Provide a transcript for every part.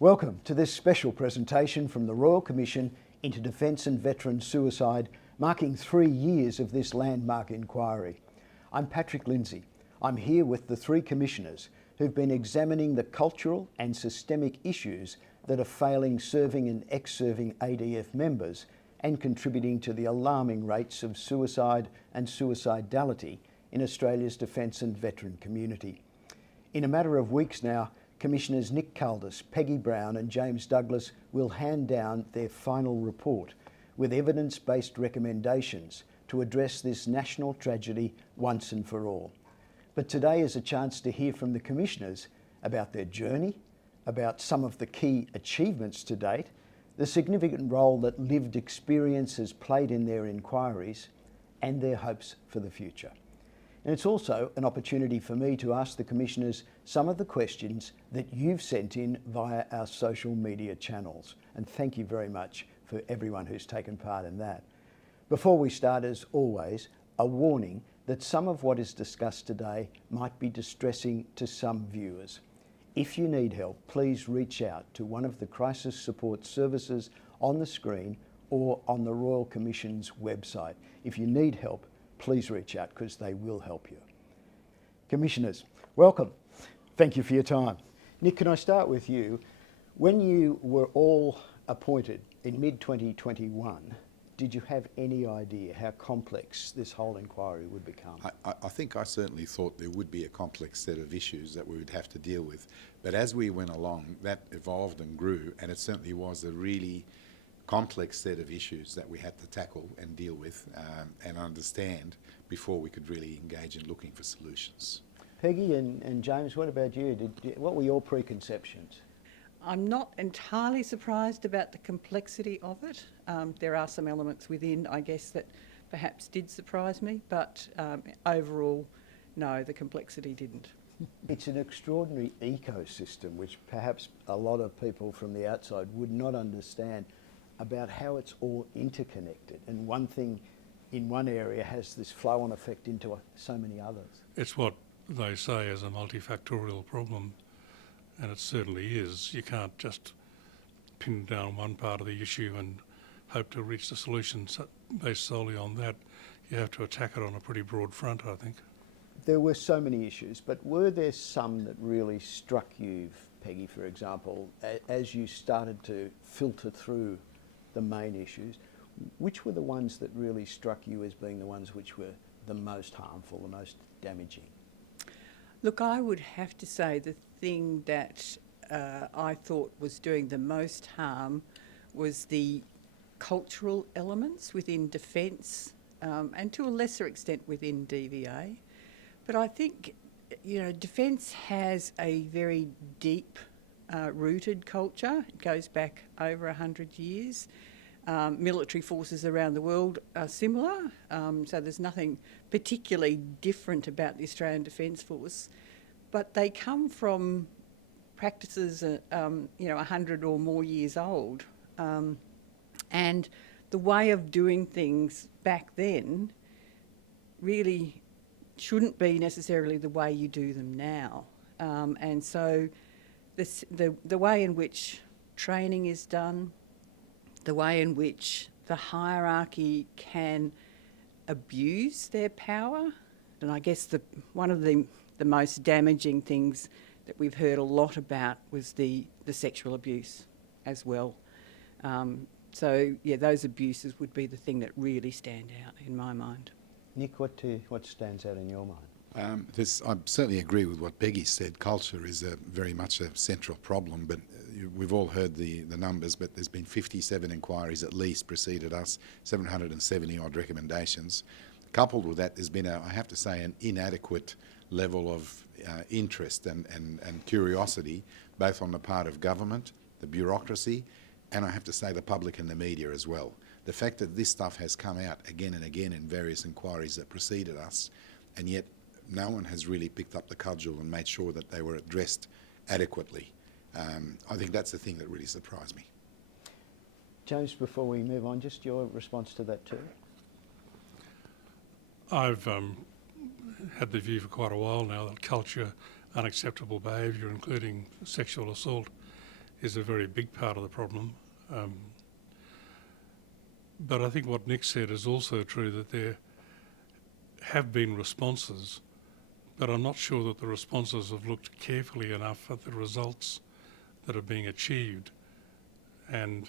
Welcome to this special presentation from the Royal Commission into Defence and Veteran Suicide, marking 3 years of this landmark inquiry. I'm Patrick Lindsay. I'm here with the 3 commissioners who've been examining the cultural and systemic issues that are failing serving and ex-serving ADF members and contributing to the alarming rates of suicide and suicidality in Australia's defence and veteran community. In a matter of weeks now, Commissioners Nick Kaldas, Peggy Brown and James Douglas will hand down their final report with evidence-based recommendations to address this national tragedy once and for all. But today is a chance to hear from the Commissioners about their journey, about some of the key achievements to date, the significant role that lived experience has played in their inquiries, and their hopes for the future. And it's also an opportunity for me to ask the Commissioners some of the questions that you've sent in via our social media channels. And thank you very much for everyone who's taken part in that. Before we start, as always, a warning that some of what is discussed today might be distressing to some viewers. If you need help, please reach out to one of the crisis support services on the screen or on the Royal Commission's website. If you need help, please reach out because they will help you. Commissioners, welcome. Thank you for your time. Nick, can I start with you? When you were all appointed in mid-2021, did you have any idea how complex this whole inquiry would become? I think I certainly thought there would be a complex set of issues that we would have to deal with. But as we went along, that evolved and grew, and it certainly was a really complex set of issues that we had to tackle and deal with and understand before we could really engage in looking for solutions. Peggy and James, what about you? What were your preconceptions? I'm not entirely surprised about the complexity of it. There are some elements within, I guess, that perhaps did surprise me, but overall, no, the complexity didn't. It's an extraordinary ecosystem which perhaps a lot of people from the outside would not understand about how it's all interconnected, and one thing in one area has this flow-on effect into so many others. It's what they say is a multifactorial problem, and it certainly is. You can't just pin down one part of the issue and hope to reach the solution based solely on that. You have to attack it on a pretty broad front, I think. There were so many issues, but were there some that really struck you, Peggy, for example, as you started to filter through the main issues? Which were the ones that really struck you as being the ones which were the most harmful, the most damaging? Look, I would have to say the thing that I thought was doing the most harm was the cultural elements within defence and to a lesser extent within DVA. But I think, defence has a very deep rooted culture. It goes back over 100 years. Military forces around the world are similar, so there's nothing particularly different about the Australian Defence Force, but they come from practices, 100 or more years old, and the way of doing things back then really shouldn't be necessarily the way you do them now, and so the way in which training is done, the way in which the hierarchy can abuse their power. And I guess one of the most damaging things that we've heard a lot about was the sexual abuse as well. Those abuses would be the thing that really stand out in my mind. Nick, what stands out in your mind? I certainly agree with what Peggy said. Culture is very much a central problem, but we've all heard the numbers, but there's been 57 inquiries at least preceded us, 770 odd recommendations. Coupled with that, there's been, I have to say, an inadequate level of interest and curiosity, both on the part of government, the bureaucracy, and I have to say the public and the media as well. The fact that this stuff has come out again and again in various inquiries that preceded us, and yet no one has really picked up the cudgel and made sure that they were addressed adequately. I think that's the thing that really surprised me. James, before we move on, just your response to that too. I've had the view for quite a while now that culture, unacceptable behaviour, including sexual assault, is a very big part of the problem. But I think what Nick said is also true, that there have been responses, but I'm not sure that the responses have looked carefully enough at the results that are being achieved, and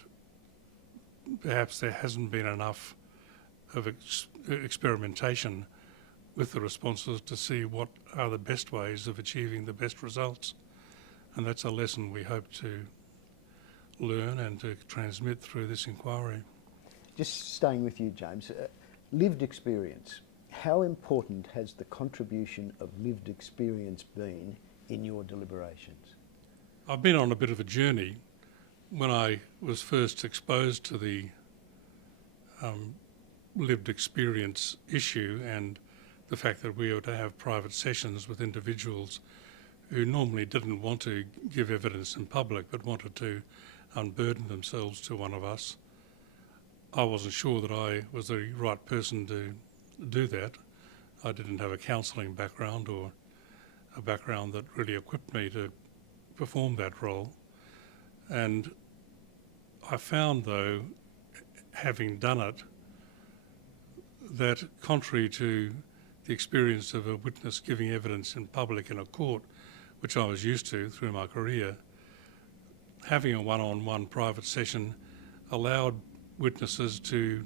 perhaps there hasn't been enough of experimentation with the responses to see what are the best ways of achieving the best results. And that's a lesson we hope to learn and to transmit through this inquiry. Just staying with you, James, lived experience. How important has the contribution of lived experience been in your deliberations? I've been on a bit of a journey. When I was first exposed to the lived experience issue and the fact that we were to have private sessions with individuals who normally didn't want to give evidence in public but wanted to unburden themselves to one of us, I wasn't sure that I was the right person to do that. I didn't have a counselling background or a background that really equipped me to perform that role. And I found, though, having done it, that contrary to the experience of a witness giving evidence in public in a court, which I was used to through my career, having a one-on-one private session allowed witnesses to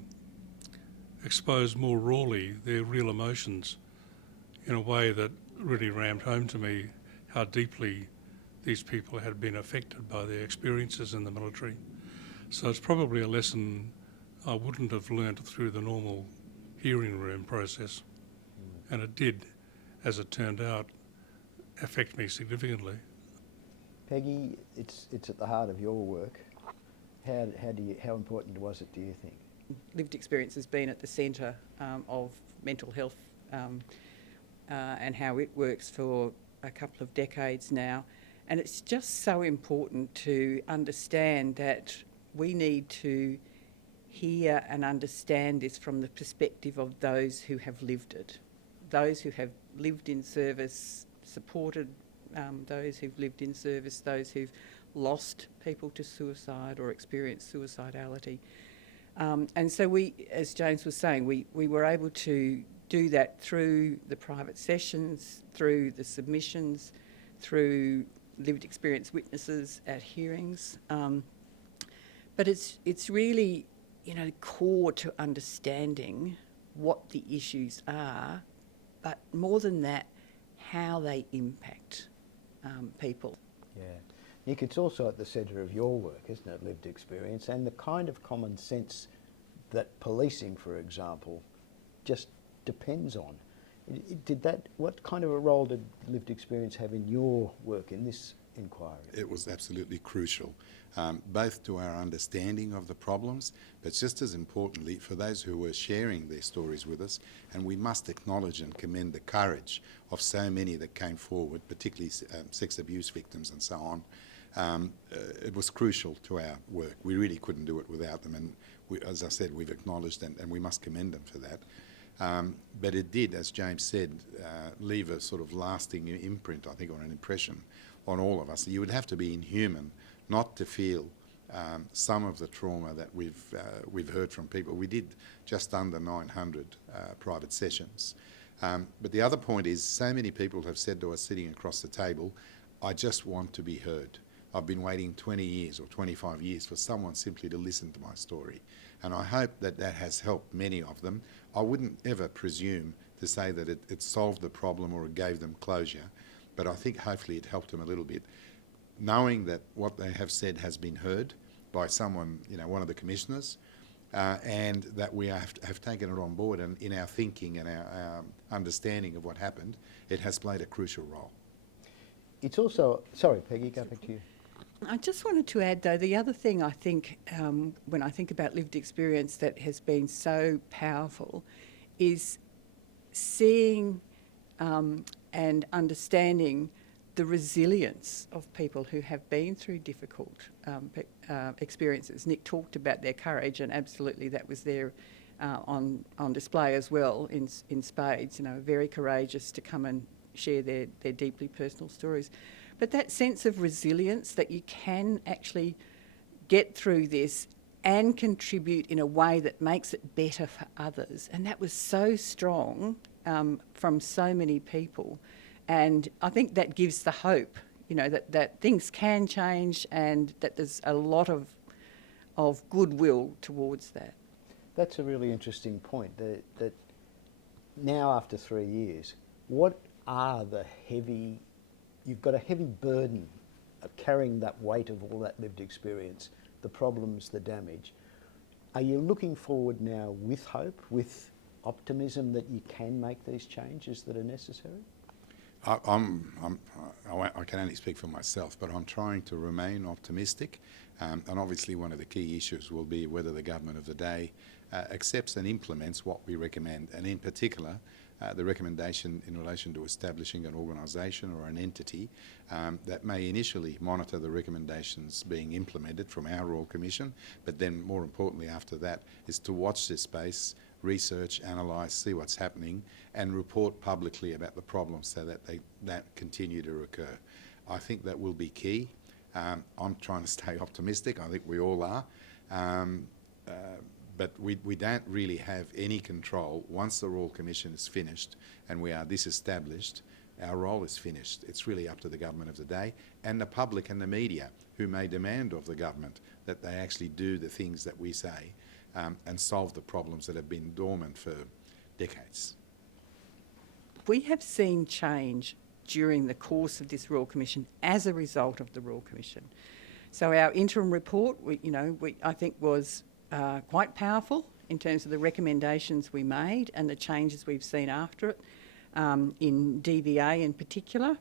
expose more rawly their real emotions in a way that really rammed home to me how deeply these people had been affected by their experiences in the military. So it's probably a lesson I wouldn't have learnt through the normal hearing room process. And it did, as it turned out, affect me significantly. Peggy, it's at the heart of your work. How important was it, do you think? Lived experience has been at the centre of mental health and how it works for a couple of decades now. And it's just so important to understand that we need to hear and understand this from the perspective of those who have lived it, those who have lived in service, supported those who've lived in service, those who've lost people to suicide or experienced suicidality. And so we, as James was saying, we were able to do that through the private sessions, through the submissions, through lived experience witnesses at hearings. But it's really, core to understanding what the issues are, but more than that, how they impact people. Yeah. Nick, it's also at the centre of your work, isn't it, lived experience, and the kind of common sense that policing, for example, just depends on. What kind of a role did lived experience have in your work in this inquiry? It was absolutely crucial, both to our understanding of the problems, but just as importantly for those who were sharing their stories with us. And we must acknowledge and commend the courage of so many that came forward, particularly sex abuse victims and so on. It was crucial to our work. We really couldn't do it without them, and as I said, we've acknowledged and we must commend them for that. But it did, as James said, leave a sort of lasting imprint, I think, or an impression on all of us. You would have to be inhuman not to feel some of the trauma that we've heard from people. We did just under 900 private sessions. But the other point is, so many people have said to us sitting across the table, I just want to be heard. I've been waiting 20 years or 25 years for someone simply to listen to my story. And I hope that that has helped many of them. I wouldn't ever presume to say that it solved the problem or it gave them closure, but I think hopefully it helped them a little bit. Knowing that what they have said has been heard by someone, one of the commissioners, and that we have taken it on board, and in our thinking and our understanding of what happened, it has played a crucial role. It's also... Sorry, Peggy, go back to you. I just wanted to add, though, the other thing I think, when I think about lived experience that has been so powerful, is seeing and understanding the resilience of people who have been through difficult experiences. Nick talked about their courage, and absolutely that was there on display as well in spades. Very courageous to come and share their deeply personal stories. But that sense of resilience that you can actually get through this and contribute in a way that makes it better for others. And that was so strong from so many people. And I think that gives the hope, you know, that things can change and that there's a lot of goodwill towards that. That's a really interesting point, that now after 3 years, what are the heavy, you've got a heavy burden of carrying that weight of all that lived experience, the problems, the damage. Are you looking forward now with hope, with optimism that you can make these changes that are necessary? I can only speak for myself, but I'm trying to remain optimistic. And obviously one of the key issues will be whether the government of the day accepts and implements what we recommend, and in particular the recommendation in relation to establishing an organisation or an entity that may initially monitor the recommendations being implemented from our Royal Commission, but then more importantly after that is to watch this space, research, analyse, see what's happening and report publicly about the problems so that they continue to occur. I think that will be key. I'm trying to stay optimistic. I think we all are. But we don't really have any control. Once the Royal Commission is finished and we are disestablished, our role is finished. It's really up to the government of the day and the public and the media, who may demand of the government that they actually do the things that we say and solve the problems that have been dormant for decades. We have seen change during the course of this Royal Commission as a result of the Royal Commission. So our interim report, I think was quite powerful in terms of the recommendations we made and the changes we've seen after it, in DVA in particular,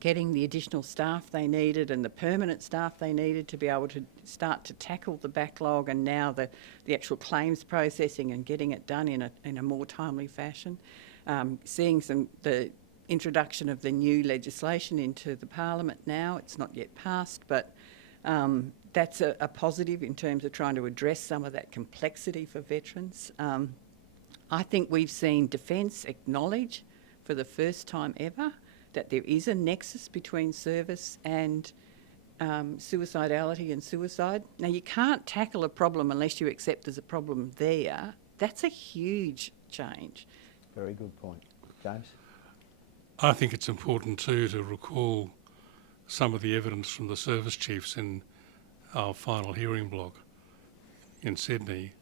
getting the additional staff they needed and the permanent staff they needed to be able to start to tackle the backlog, and now the actual claims processing and getting it done in a more timely fashion. Seeing the introduction of the new legislation into the Parliament now. It's not yet passed, but that's a positive in terms of trying to address some of that complexity for veterans. I think we've seen Defence acknowledge for the first time ever that there is a nexus between service and suicidality and suicide. Now, you can't tackle a problem unless you accept there's a problem there. That's a huge change. Very good point. James? I think it's important too to recall some of the evidence from the service chiefs in our final hearing block in Sydney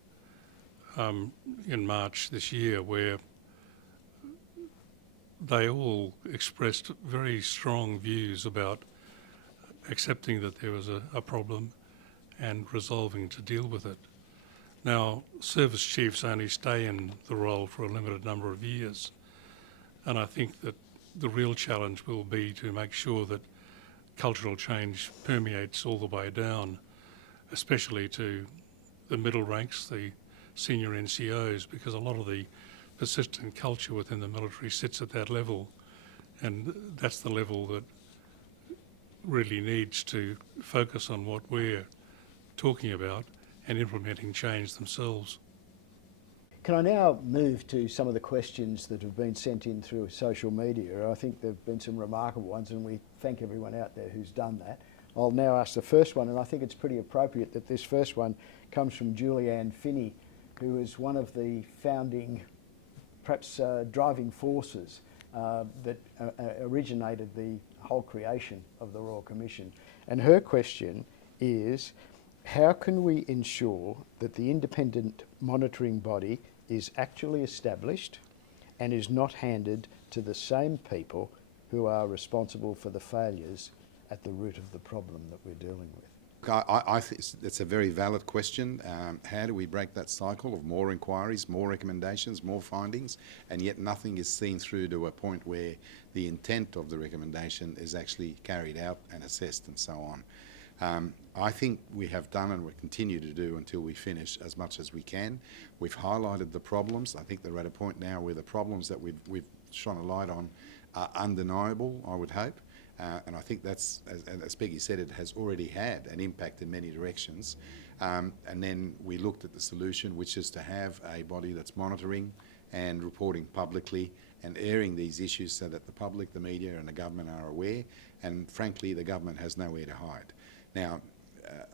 in March this year, where they all expressed very strong views about accepting that there was a problem and resolving to deal with it. Now, service chiefs only stay in the role for a limited number of years, and I think that the real challenge will be to make sure that cultural change permeates all the way down, especially to the middle ranks, the senior NCOs, because a lot of the persistent culture within the military sits at that level, and that's the level that really needs to focus on what we're talking about and implementing change themselves. Can I now move to some of the questions that have been sent in through social media? I think there have been some remarkable ones, and we thank everyone out there who's done that. I'll now ask the first one, and I think it's pretty appropriate that this first one comes from Julianne Finney, who is one of the founding, perhaps driving forces that originated the whole creation of the Royal Commission. And her question is, how can we ensure that the independent monitoring body is actually established and is not handed to the same people who are responsible for the failures at the root of the problem that we're dealing with? I think it's a very valid question. How do we break that cycle of more inquiries, more recommendations, more findings, and yet nothing is seen through to a point where the intent of the recommendation is actually carried out and assessed and so on? I think we have done and we continue to do until we finish as much as we can. We've highlighted the problems. I think they're at a point now where the problems that we've shone a light on are undeniable, I would hope. And I think that's, as Peggy said, it has already had an impact in many directions. And then we looked at the solution, which is to have a body that's monitoring and reporting publicly and airing these issues so that the public, the media and the government are aware. and frankly the government has nowhere to hide. Now,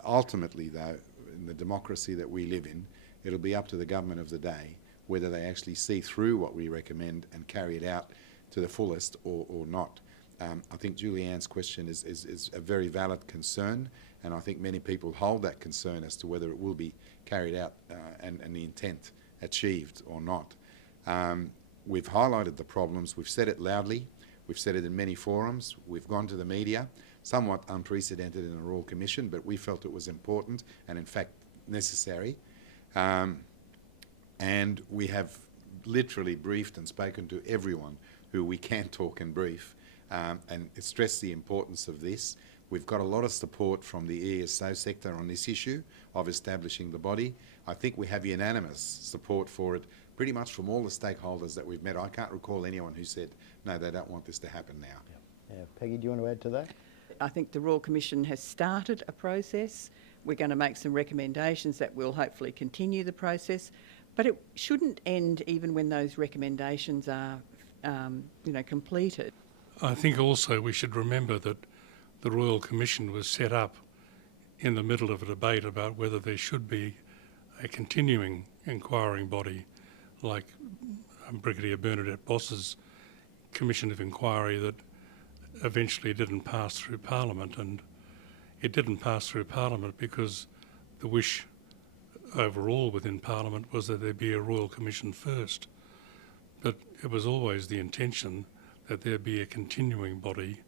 ultimately though, in the democracy that we live in, it'll be up to the government of the day whether they actually see through what we recommend and carry it out to the fullest or not. I think Julianne's question is a very valid concern, and I think many people hold that concern as to whether it will be carried out and the intent achieved or not. We've highlighted the problems, we've said it loudly, we've said it in many forums, we've gone to the media, somewhat unprecedented in a Royal Commission, but we felt it was important and in fact necessary. And we have literally briefed and spoken to everyone who we can talk and brief, and stress the importance of this. We've got a lot of support from the ESO sector on this issue of establishing the body. I think we have unanimous support for it pretty much from all the stakeholders that we've met. I can't recall anyone who said, no, they don't want this to happen now. Yeah. Peggy, do you want to add to that? I think the Royal Commission has started a process. We're going to make some recommendations that will hopefully continue the process, but it shouldn't end even when those recommendations are completed. I think also we should remember that the Royal Commission was set up in the middle of a debate about whether there should be a continuing inquiring body like Brigadier Bernadette Boss's Commission of Inquiry that eventually didn't pass through Parliament, and it didn't pass through Parliament because the wish overall within Parliament was that there be a Royal Commission first. But it was always the intention that there be a continuing body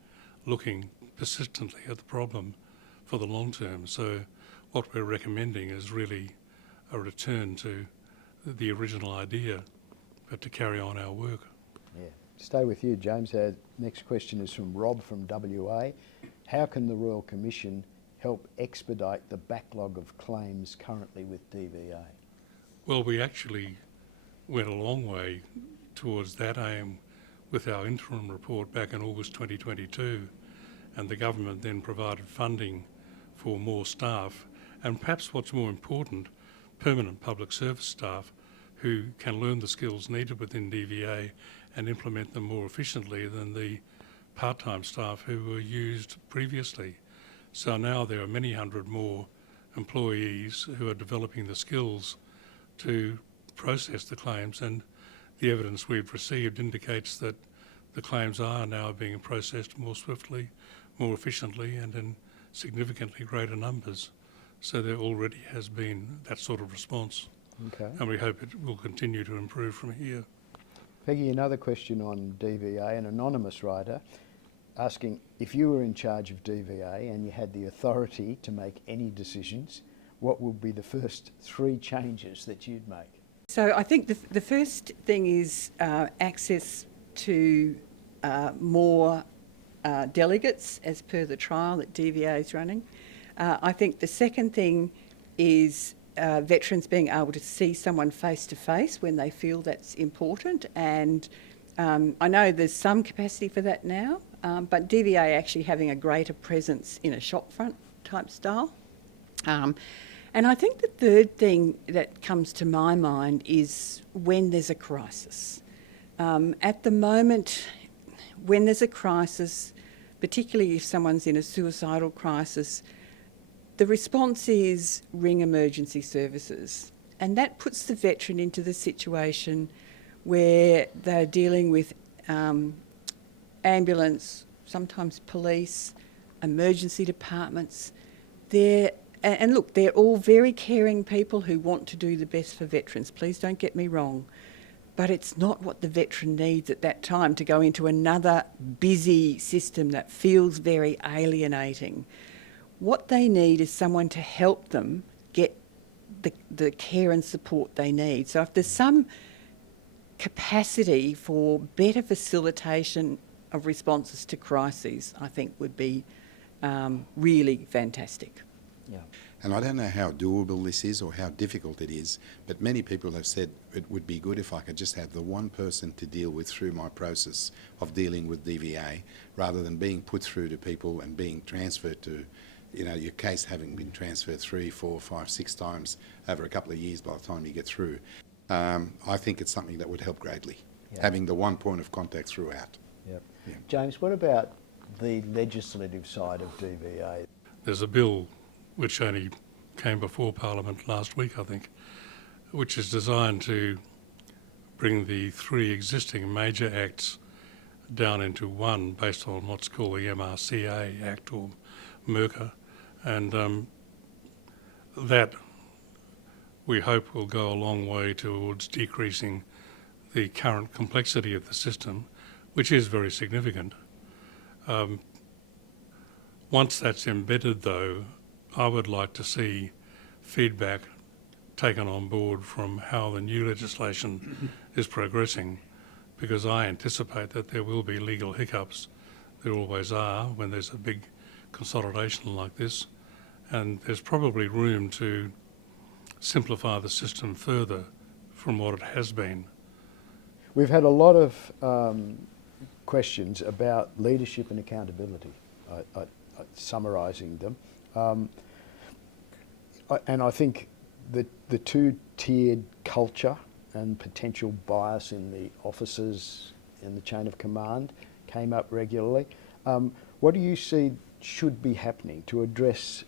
looking persistently at the problem for the long term. So what we're recommending is really a return to the original idea, but to carry on our work. Yeah. Stay with you, James. Our next question is from Rob from WA. How can the Royal Commission help expedite the backlog of claims currently with DVA? Well, we actually went a long way towards that aim with our interim report back in August 2022, and the government then provided funding for more staff, and perhaps what's more important, permanent public service staff who can learn the skills needed within DVA and implement them more efficiently than the part-time staff who were used previously. So now there are many hundred more employees who are developing the skills to process the claims, and the evidence we've received indicates that the claims are now being processed more swiftly, more efficiently, and in significantly greater numbers. So there already has been that sort of response. Okay. And we hope it will continue to improve from here. Peggy, another question on DVA, an anonymous writer asking if you were in charge of DVA and you had the authority to make any decisions, what would be the first 3 changes that you'd make? So I think the first thing is access to more delegates as per the trial that DVA is running. I think the second thing is veterans being able to see someone face to face when they feel that's important, and I know there's some capacity for that now, but DVA actually having a greater presence in a shopfront type style. And I think the third thing that comes to my mind is when there's a crisis. At the moment, when there's a crisis, particularly if someone's in a suicidal crisis, the response is ring emergency services. And that puts the veteran into the situation where they're dealing with ambulance, sometimes police, emergency departments. And look, they're all very caring people who want to do the best for veterans. Please don't get me wrong. But it's not what the veteran needs at that time to go into another busy system that feels very alienating. What they need is someone to help them get the care and support they need. So if there's some capacity for better facilitation of responses to crises, I think would be really fantastic. Yeah. And I don't know how doable this is or how difficult it is, but many people have said it would be good if I could just have the one person to deal with through my process of dealing with DVA, rather than being put through to people and being transferred to, you know, your case having been transferred 3, 4, 5, 6 times over a couple of years by the time you get through. I think it's something that would help greatly, having the one point of contact throughout. Yep. Yeah. James, what about the legislative side of DVA? There's a bill which only came before Parliament last week, I think, which is designed to bring the three existing major acts down into one based on what's called the MRCA Act or MERCA, and that we hope will go a long way towards decreasing the current complexity of the system, which is very significant. Once that's embedded though, I would like to see feedback taken on board from how the new legislation is progressing, because I anticipate that there will be legal hiccups. There always are when there's a big consolidation like this, and there's probably room to simplify the system further from what it has been. We've had a lot of questions about leadership and accountability, summarising them. And I think the two-tiered culture and potential bias in the officers in the chain of command came up regularly. What do you see should be happening to address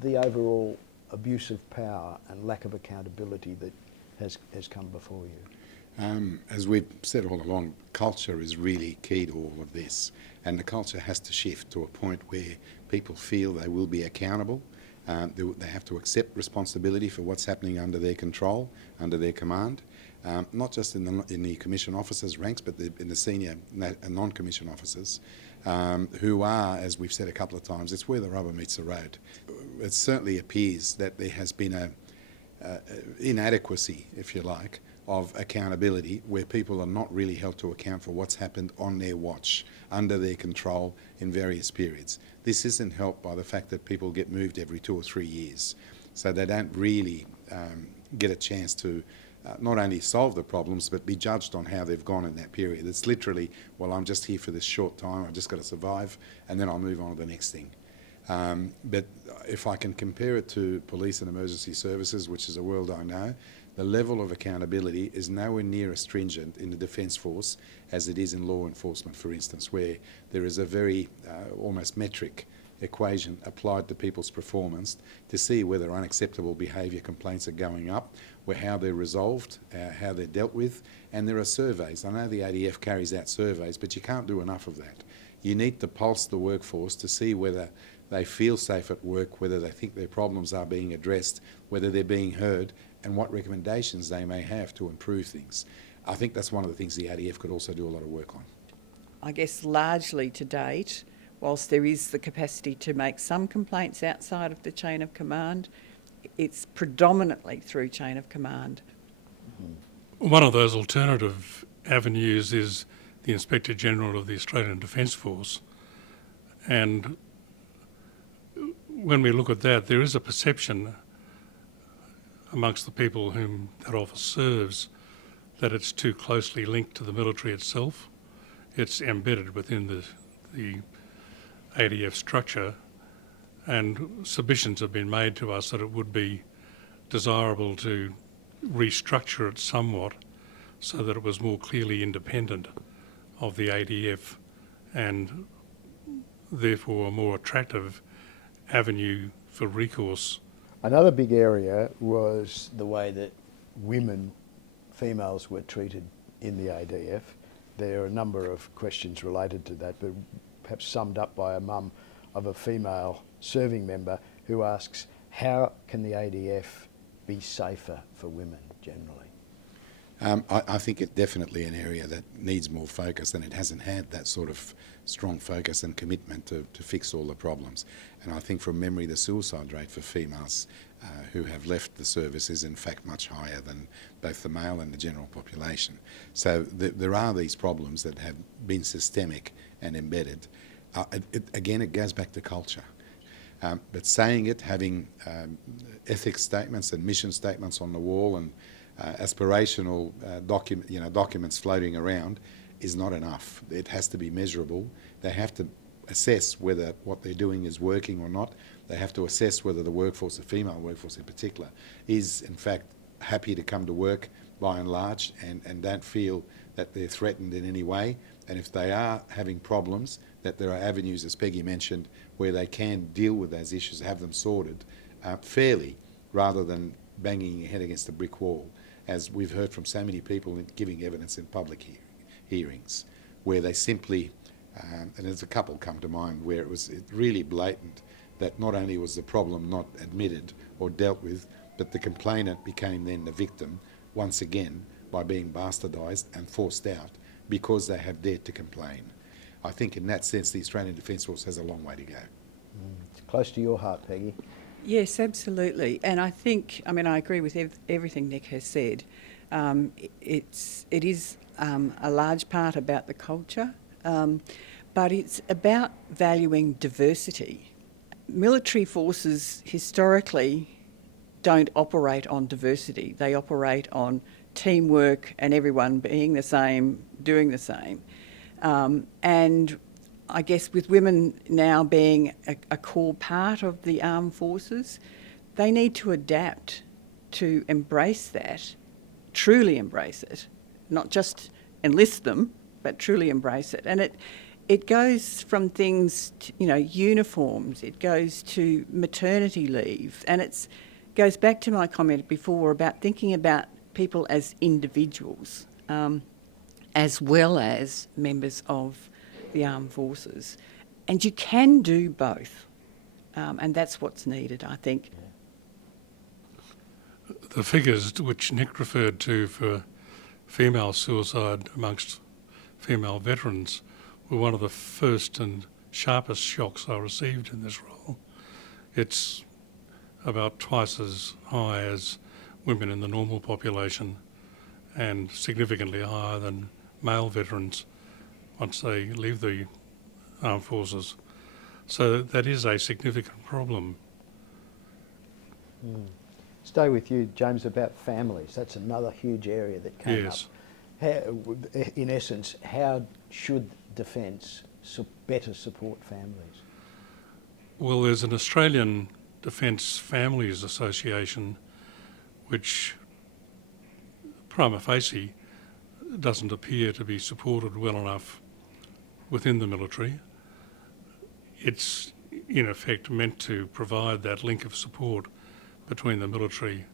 the overall abuse of power and lack of accountability that has come before you? As we've said all along, culture is really key to all of this, and the culture has to shift to a point where people feel they will be accountable. They have to accept responsibility for what's happening under their control, under their command, not just in the commission officers' ranks, but in the senior and non-commission officers, who are, as we've said a couple of times, it's where the rubber meets the road. It certainly appears that there has been a inadequacy, if you like, of accountability, where people are not really held to account for what's happened on their watch, under their control in various periods. This isn't helped by the fact that people get moved every 2 or 3 years, so they don't really get a chance to not only solve the problems but be judged on how they've gone in that period. It's literally, well, I'm just here for this short time, I've just got to survive, and then I'll move on to the next thing. But if I can compare it to police and emergency services, which is a world I know, the level of accountability is nowhere near as stringent in the Defence Force as it is in law enforcement, for instance, where there is a very almost metric equation applied to people's performance to see whether unacceptable behaviour complaints are going up, where how they're resolved, how they're dealt with, and there are surveys. I know the ADF carries out surveys, but you can't do enough of that. You need to pulse the workforce to see whether they feel safe at work, whether they think their problems are being addressed, whether they're being heard, and what recommendations they may have to improve things. I think that's one of the things the ADF could also do a lot of work on. I guess largely to date, whilst there is the capacity to make some complaints outside of the chain of command, it's predominantly through chain of command. One of those alternative avenues is the Inspector General of the Australian Defence Force, and when we look at that, there is a perception amongst the people whom that office serves that it's too closely linked to the military itself. It's embedded within the ADF structure, and submissions have been made to us that it would be desirable to restructure it somewhat so that it was more clearly independent of the ADF and therefore a more attractive avenue for recourse. Another big area was the way that females were treated in the ADF. There are a number of questions related to that, but perhaps summed up by a mum of a female serving member who asks, how can the ADF be safer for women generally? I think it's definitely an area that needs more focus, and it hasn't had that sort of strong focus and commitment to fix all the problems. And I think from memory the suicide rate for females who have left the service is in fact much higher than both the male and the general population. So there are these problems that have been systemic and embedded. Again, it goes back to culture. But saying it, having ethics statements and mission statements on the wall and aspirational documents floating around is not enough. It has to be measurable. They have to assess whether what they're doing is working or not. They have to assess whether the workforce, the female workforce in particular, is in fact happy to come to work by and large and don't feel that they're threatened in any way, And if they are having problems, that there are avenues, as Peggy mentioned, where they can deal with those issues, have them sorted fairly, rather than banging your head against a brick wall, as we've heard from so many people giving evidence in public hearings, where they simply, and there's a couple come to mind where it was really blatant that not only was the problem not admitted or dealt with, but the complainant became then the victim once again by being bastardised and forced out because they have dared to complain. I think in that sense the Australian Defence Force has a long way to go. It's close to your heart, Peggy. Yes, absolutely. And I think, I mean, I agree with everything Nick has said. It is a large part about the culture, but it's about valuing diversity. Military forces historically don't operate on diversity. They operate on teamwork and everyone being the same, doing the same. And I guess with women now being a core part of the armed forces, they need to adapt to embrace that, truly embrace it, not just enlist them, but truly embrace it. And it goes from things, to, uniforms, it goes to maternity leave, and it goes back to my comment before about thinking about people as individuals, as well as members of the armed forces. And you can do both, and that's what's needed, I think. The figures to which Nick referred to for female suicide amongst female veterans were one of the first and sharpest shocks I received in this role. It's about twice as high as women in the normal population and significantly higher than male veterans once they leave the armed forces. So that is a significant problem. Stay with you, James, about families. That's another huge area that came Yes. up. In essence, how should Defence better support families? Well, there's an Australian Defence Families Association which prima facie doesn't appear to be supported well enough within the military. It's in effect meant to provide that link of support between the military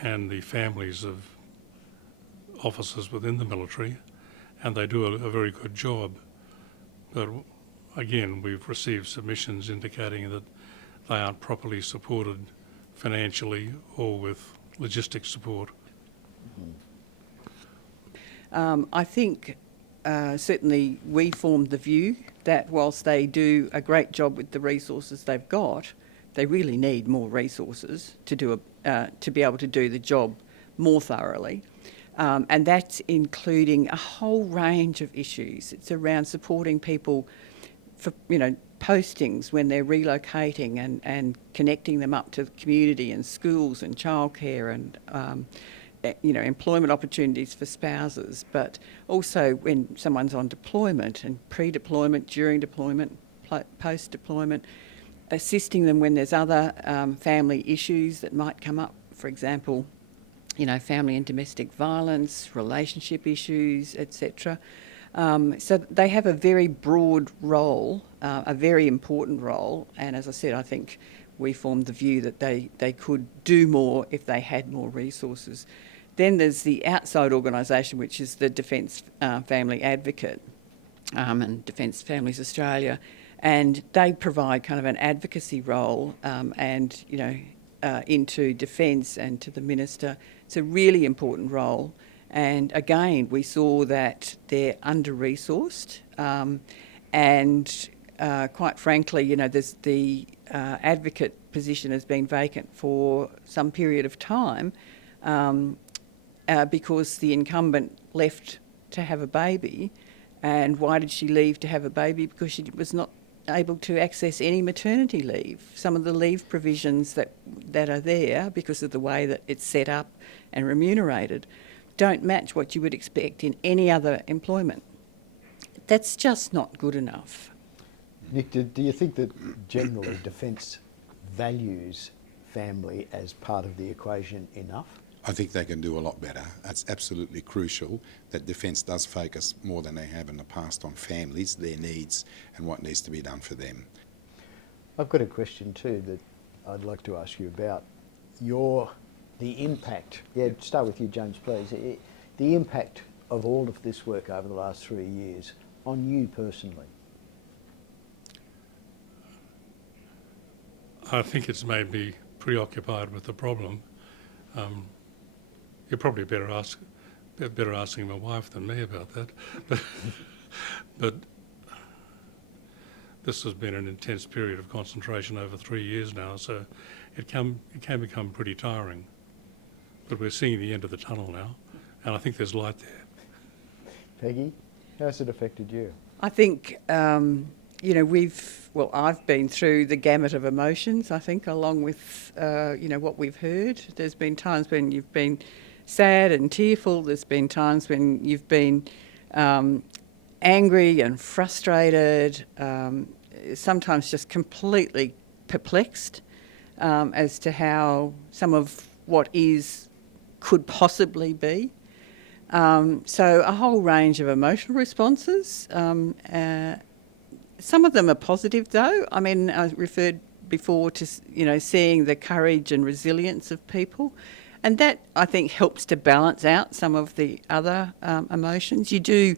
and the families of officers within the military, and they do a very good job. But again, we've received submissions indicating that they aren't properly supported financially or with logistic support. I think certainly we formed the view that whilst they do a great job with the resources they've got, they really need more resources to be able to do the job more thoroughly. And that's including a whole range of issues. It's around supporting people for, postings when they're relocating and connecting them up to the community and schools and childcare and, employment opportunities for spouses, but also when someone's on deployment and pre-deployment, during deployment, post-deployment, assisting them when there's other family issues that might come up, for example, family and domestic violence, relationship issues, etc. So they have a very broad role, a very important role, and as I said, I think we formed the view that they could do more if they had more resources. Then there's the outside organisation, which is the Defence Family Advocate and Defence Families Australia, and they provide kind of an advocacy role into Defence and to the Minister. It's a really important role. And again, we saw that they're under-resourced and quite frankly, there's the advocate position has been vacant for some period of time because the incumbent left to have a baby. And why did she leave to have a baby? Because she was not able to access any maternity leave. Some of the leave provisions that are there, because of the way that it's set up and remunerated, don't match what you would expect in any other employment. That's just not good enough. Nick, do you think that generally Defence values family as part of the equation enough? I think they can do a lot better. It's absolutely crucial that Defence does focus more than they have in the past on families, their needs, and what needs to be done for them. I've got a question too that I'd like to ask you about the impact. Yeah, start with you, James, please. The impact of all of this work over the last 3 years on you personally. I think it's made me preoccupied with the problem. You're probably better asking my wife than me about that. But this has been an intense period of concentration over 3 years now, so it can become pretty tiring. But we're seeing the end of the tunnel now, and I think there's light there. Peggy, how's it affected you? I think, I've been through the gamut of emotions, I think, along with, what we've heard. There's been times when you've been sad and tearful. There's been times when you've been angry and frustrated, sometimes just completely perplexed as to how some of what is could possibly be. So a whole range of emotional responses. Some of them are positive though. I mean, I referred before to, seeing the courage and resilience of people. And that, I think, helps to balance out some of the other emotions. You do,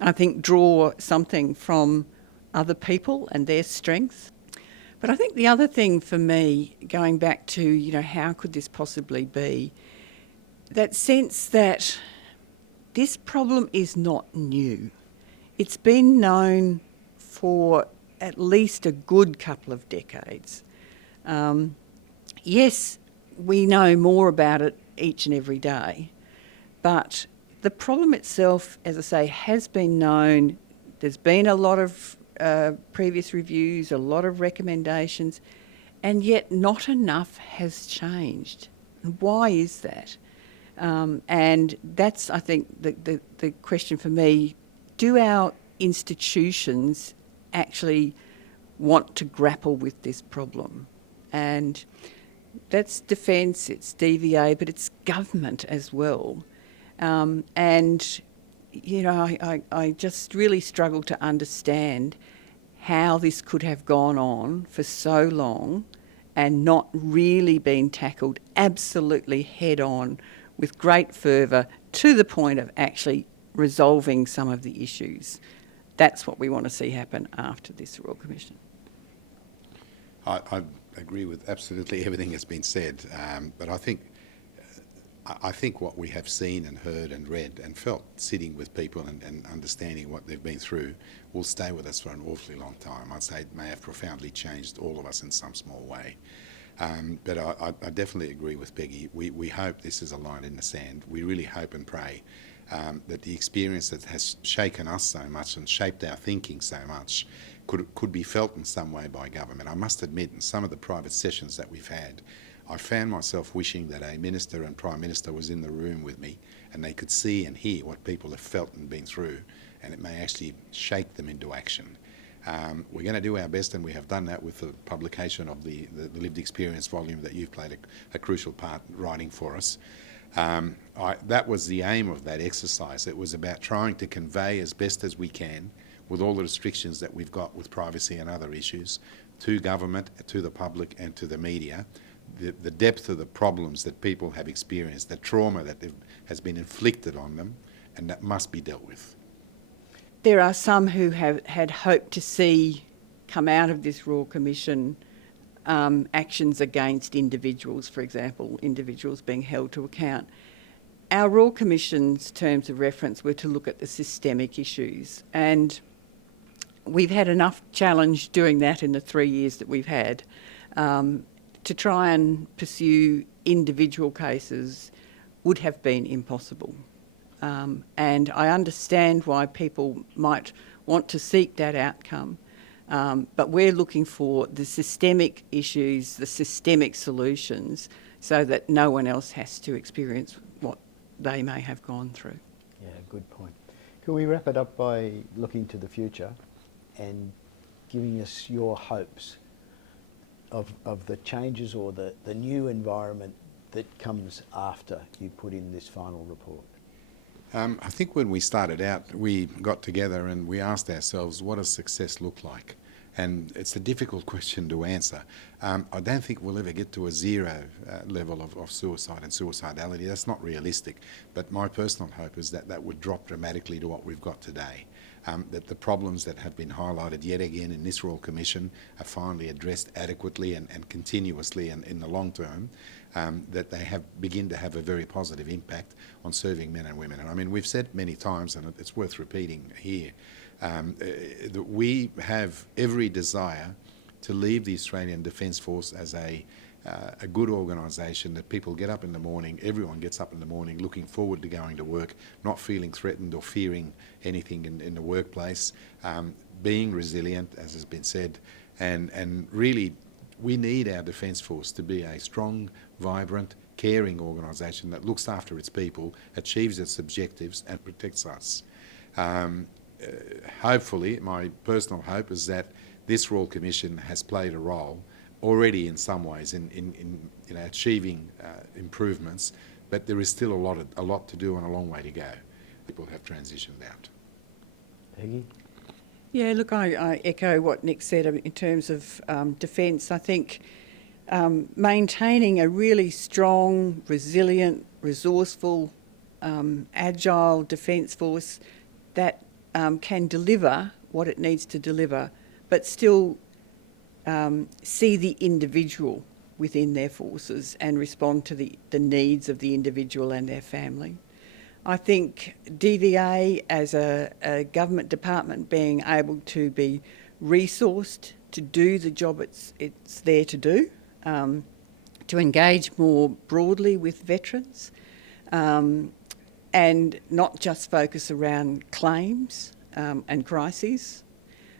I think, draw something from other people and their strengths. But I think the other thing for me, going back to, how could this possibly be, that sense that this problem is not new. It's been known for at least a good couple of decades. Yes, we know more about it each and every day, but the problem itself, as I say, has been known. There's been a lot of previous reviews, a lot of recommendations, and yet not enough has changed. Why is that? And that's, I think, the question for me. Do our institutions actually want to grapple with this problem? And that's Defence, it's DVA, but it's government as well. And, I just really struggle to understand how this could have gone on for so long and not really been tackled absolutely head on with great fervour to the point of actually resolving some of the issues. That's what we want to see happen after this Royal Commission. I agree with absolutely everything that's been said, but I think what we have seen and heard and read and felt sitting with people and understanding what they've been through will stay with us for an awfully long time. I'd say it may have profoundly changed all of us in some small way. But I definitely agree with Peggy. We hope this is a line in the sand. We really hope and pray that the experience that has shaken us so much and shaped our thinking so much could be felt in some way by government. I must admit, in some of the private sessions that we've had, I found myself wishing that a Minister and Prime Minister was in the room with me and they could see and hear what people have felt and been through, and it may actually shake them into action. We're going to do our best, and we have done that with the publication of the lived experience volume that you've played a crucial part writing for us. That was the aim of that exercise. It was about trying to convey as best as we can, with all the restrictions that we've got with privacy and other issues, to government, to the public and to the media, the depth of the problems that people have experienced, the trauma that has been inflicted on them, and that must be dealt with. There are some who had hoped to see come out of this Royal Commission actions against individuals, for example, individuals being held to account. Our Royal Commission's terms of reference were to look at the systemic issues, and we've had enough challenge doing that in the 3 years that we've had. To try and pursue individual cases would have been impossible. And I understand why people might want to seek that outcome, but we're looking for the systemic issues, the systemic solutions, so that no one else has to experience what they may have gone through. Yeah, good point. Can we wrap it up by looking to the future and giving us your hopes of the changes or the new environment that comes after you put in this final report? I think when we started out, we got together and we asked ourselves, what does success look like? And it's a difficult question to answer. I don't think we'll ever get to a zero level of suicide and suicidality. That's not realistic. But my personal hope is that that would drop dramatically to what we've got today. That the problems that have been highlighted yet again in this Royal Commission are finally addressed adequately and continuously and in the long term. That they begin to have a very positive impact on serving men and women. And I mean, we've said many times, and it's worth repeating here, that we have every desire to leave the Australian Defence Force as a good organisation, that people get up in the morning, everyone gets up in the morning looking forward to going to work, not feeling threatened or fearing anything in the workplace, being resilient, as has been said, and really we need our Defence Force to be a strong, vibrant, caring organisation that looks after its people, achieves its objectives and protects us. Hopefully, my personal hope is that this Royal Commission has played a role already in some ways in achieving improvements, but there is still a lot to do and a long way to go. People have transitioned out. Peggy? Yeah, look, I echo what Nick said in terms of defence. I think maintaining a really strong, resilient, resourceful, agile defence force that can deliver what it needs to deliver, but still see the individual within their forces and respond to the needs of the individual and their family. I think DVA as a government department being able to be resourced to do the job it's there to do, to engage more broadly with veterans, and not just focus around claims and crises.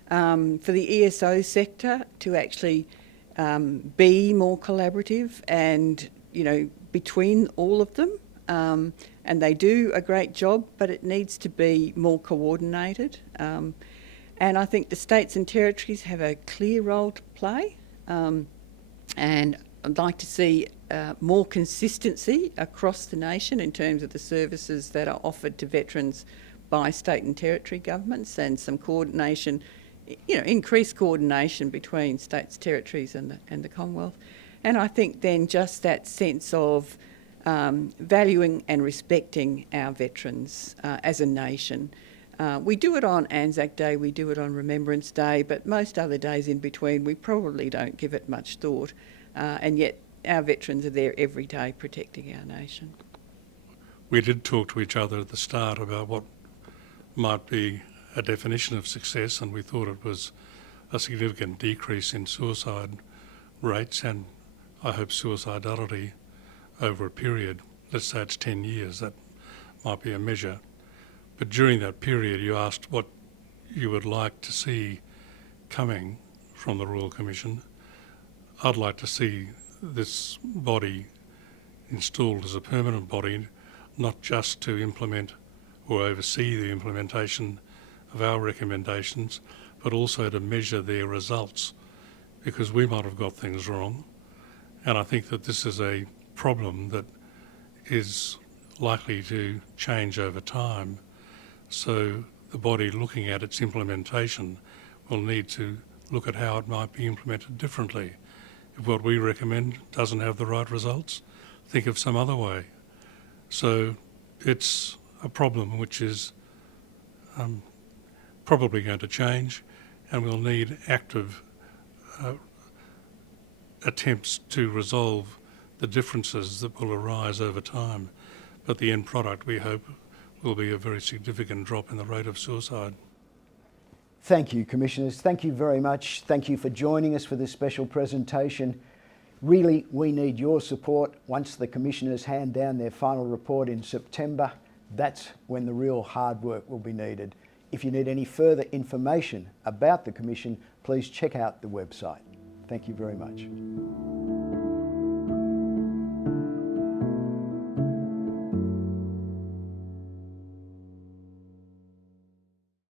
For the ESO sector to actually be more collaborative and, between all of them. And they do a great job, but it needs to be more coordinated. And I think the states and territories have a clear role to play. And I'd like to see more consistency across the nation in terms of the services that are offered to veterans by state and territory governments, and some coordination, increased coordination between states, territories and the Commonwealth. And I think then just that sense of valuing and respecting our veterans as a nation. We do it on Anzac Day, we do it on Remembrance Day, but most other days in between we probably don't give it much thought, and yet our veterans are there every day protecting our nation. We did talk to each other at the start about what might be a definition of success, and we thought it was a significant decrease in suicide rates and, I hope, suicidality over a period. Let's say it's 10 years, that might be a measure. But during that period you asked what you would like to see coming from the Royal Commission. I'd like to see this body installed as a permanent body, not just to implement or oversee the implementation of our recommendations, but also to measure their results, because we might have got things wrong. And I think that this is a problem that is likely to change over time. So the body looking at its implementation will need to look at how it might be implemented differently. If what we recommend doesn't have the right results, think of some other way. So it's a problem which is probably going to change, and we'll need active attempts to resolve the differences that will arise over time. But the end product, we hope, will be a very significant drop in the rate of suicide. Thank you, Commissioners. Thank you very much. Thank you for joining us for this special presentation. Really, we need your support. Once the Commissioners hand down their final report in September, that's when the real hard work will be needed. If you need any further information about the Commission, please check out the website. Thank you very much.